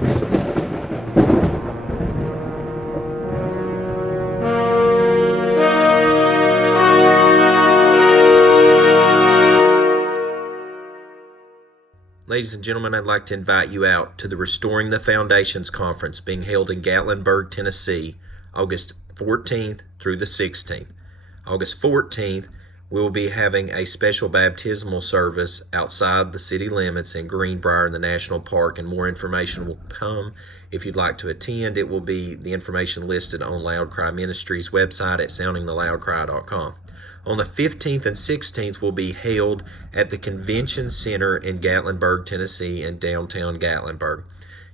Ladies and gentlemen, I'd like to invite you out to the Restoring the Foundations Conference being held in Gatlinburg, Tennessee, August 14th through the 16th. August 14th, we will be having a special baptismal service outside the city limits in Greenbrier in the National Park, and more information will come. If you'd like to attend, it will be the information listed on Loud Cry Ministries website at soundingtheloudcry.com. On the 15th and 16th will be held at the Convention Center in Gatlinburg, Tennessee, in downtown Gatlinburg.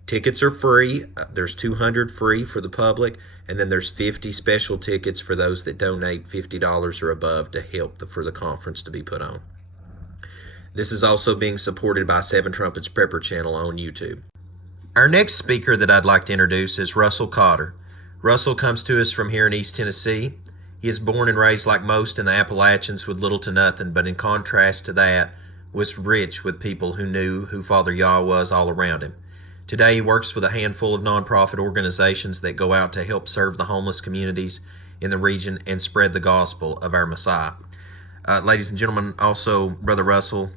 Tickets are free. There's 200 free for the public, and then there's 50 special tickets for those that donate $50 or above to help for the conference to be put on. This is also being supported by 7 Trumpets Prepper channel on YouTube. Our next speaker that I'd like to introduce is Russel Cotter. Russel comes to us from here in East Tennessee. He is born and raised like most in the Appalachians with little to nothing, but in contrast to that, was rich with people who knew who Father Yah was all around him. Today, he works with a handful of nonprofit organizations that go out to help serve the homeless communities in the region and spread the gospel of our Messiah. Ladies and gentlemen, also, Brother Russel,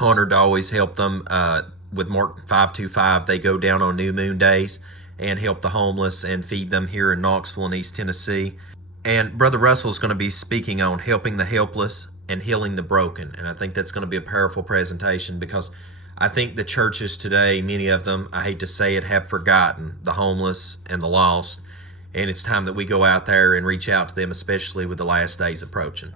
honored to always help them with Mark525. They go down on new moon days and help the homeless and feed them here in Knoxville in East Tennessee. And Brother Russell is going to be speaking on helping the helpless and healing the broken. And I think that's going to be a powerful presentation, because I think the churches today, many of them, I hate to say it, have forgotten the homeless and the lost. And it's time that we go out there and reach out to them, especially with the last days approaching.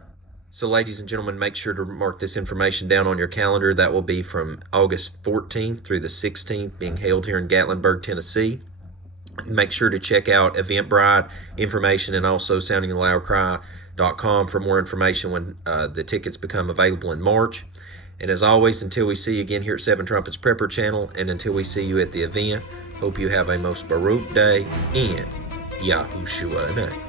So ladies and gentlemen, make sure to mark this information down on your calendar. That will be from August 14th through the 16th, being held here in Gatlinburg, Tennessee. Make sure to check out Eventbrite information and also soundingtheloudcry.com for more information when the tickets become available in March. And as always, until we see you again here at 7 Trumpets Prepper channel, and until we see you at the event, hope you have a most Baruch day in Yahushua name.